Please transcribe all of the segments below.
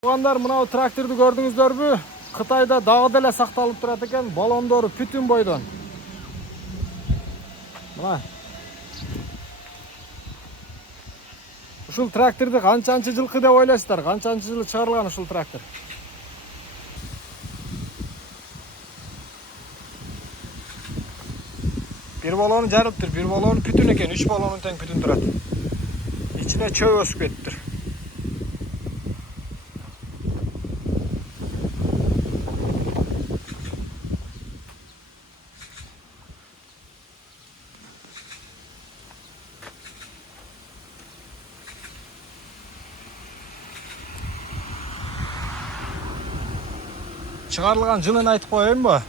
Тугандар, мынау тракторду көрдүңүздөрбү? Кытайда дагы деле сакталып турат экен, балондору бүтүн бойдон. Мына. Ушул тракторду канчанчы жылкы деп ойлойсуздар? Канчанчы жылы чыгарылган ушул трактор? Bir balonu жарылыптыр, bir balonu бүтүн экен, 3 balonu тең бүтүн турат. İçine çöp өсүп кетиптир. Çıkarılgan жылын айтып коеюнбу?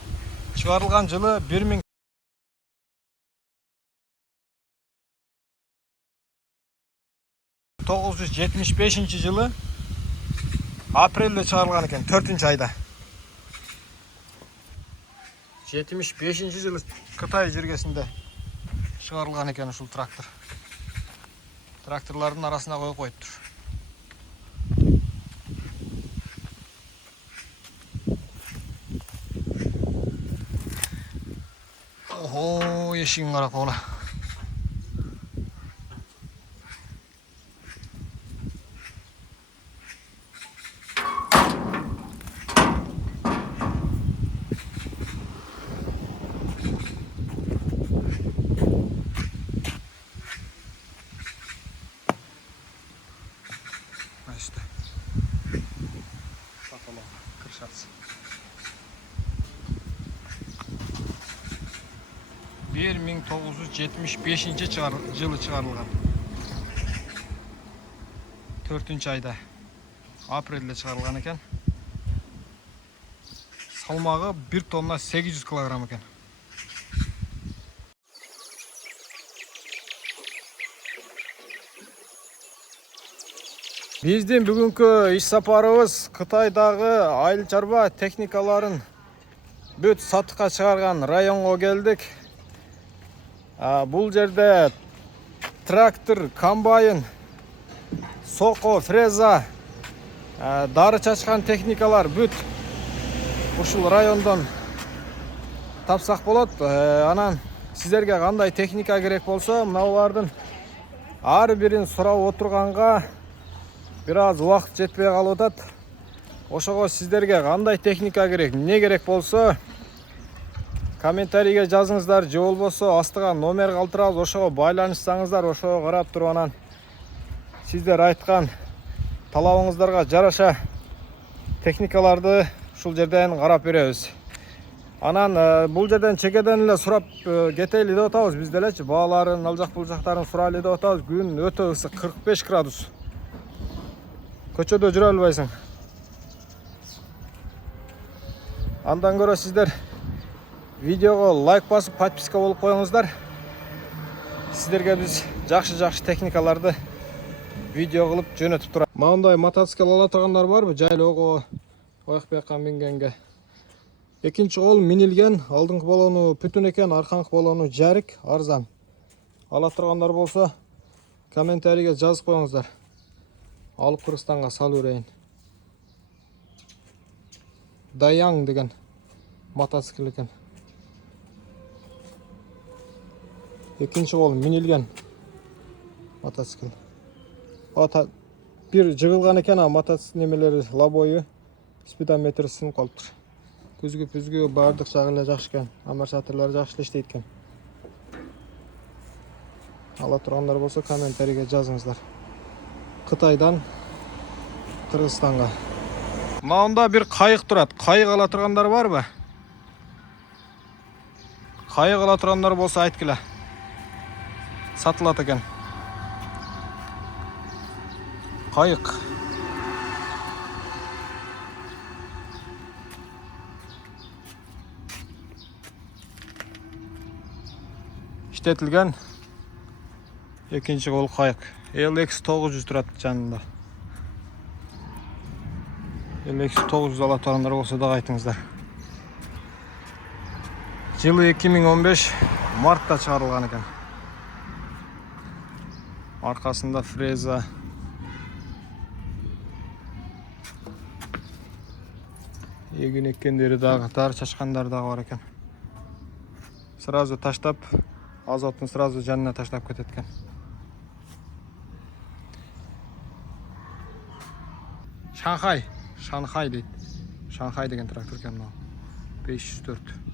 Çıkarılgan жылы 1975 жылы апрелде чыгарылган экен, 4-айда. 75 жылы Кытай жергесинде чыгарылган экен ушул трактор. Тракторлардын арасына коюп коюптур. Ого, эшигин карап кола. İşte. Bakalım, kırşat. 1975 жылы чыгарылган. 4-айда. Апрелде чыгарылган экен. Салмагы 1 тонна 800 килограмм экен. Биздин бүгүнкү иш сапарыбыз Кытайдагы айыл чарба техникаларын бүт сатыкка чыгарган районго келдик. Бул жерде трактор, комбайн, соко, фреза, дары чачкан техникалар бүт ушул райондон тапсак болот. Анан сиздерге кандай техника керек болсо, мыналардын ар бирин сурап отурганга бир аз убакыт жетпей калып атат. Ошого сиздерге кандай техника керек, эмне керек болсо комментарийге жазыңыздар, же болбосо астыга номер калтырабыз, ошого байланышсаңыздар, ошого карап туруп анан сиздер айткан талабыңыздарга жараша техникаларды ушул жерден карап беребиз. Анан бул жерден чекеден эле сурап кетели деп атабыз биз делечи. Бааларын, ал жак бул жактарын сурайлы деп атабыз. Күн өтө ысык, 45 градус. Көчөдө жүрө албайсың. Андан көрө сиздер видеого лайк басып, подписка болуп коюңуздар. Сиздерге биз жакшы техникаларды видео кылып жөнөтүп турат. Мындай мотоцикл ала тургандар барбы? Жайлоого, оякбекка мингенге. Экинчи кол минилген, алдыңкы балону бүтүн экен, аркаңкы балону жарык, арзан. Ала тургандар болсо, комментарийге жазып коюңуздар. Алып Кыргызстанга салып берейин. Даяң деген мотоцикл экен. Экинчи кол минилген мотоцикл. Бир жыгылган экен, мотоцикл немелери лобойу, спидометр сынып калыптыр. Күзгү бардык жагы эле жакшы экен. Амортизаторлор жакшы иштейт экен. Ала тургандар болсо комментарийге жазыңыздар. Кытайдан Кыргызстанга. Мында бир кайык турат. Кайык ала тургандар барбы? Кайык ала тургандар болсо айткыла. Сатылат экен. Кайык. İşletilgen экинчи кол кайык. LX 900 турат жанында. LX 900 ала тургандар болсо да айтыңыздар. Жылы 2015 мартта чыгарылган экен. Arkasında freza. Егін еккендері дағы, дары чашқандары дағы бар екен. Сразу таштап, азотын сразу жанына таштап кететкен. Шанхай дейді. Шанхай деген трактор екен мынау. 504.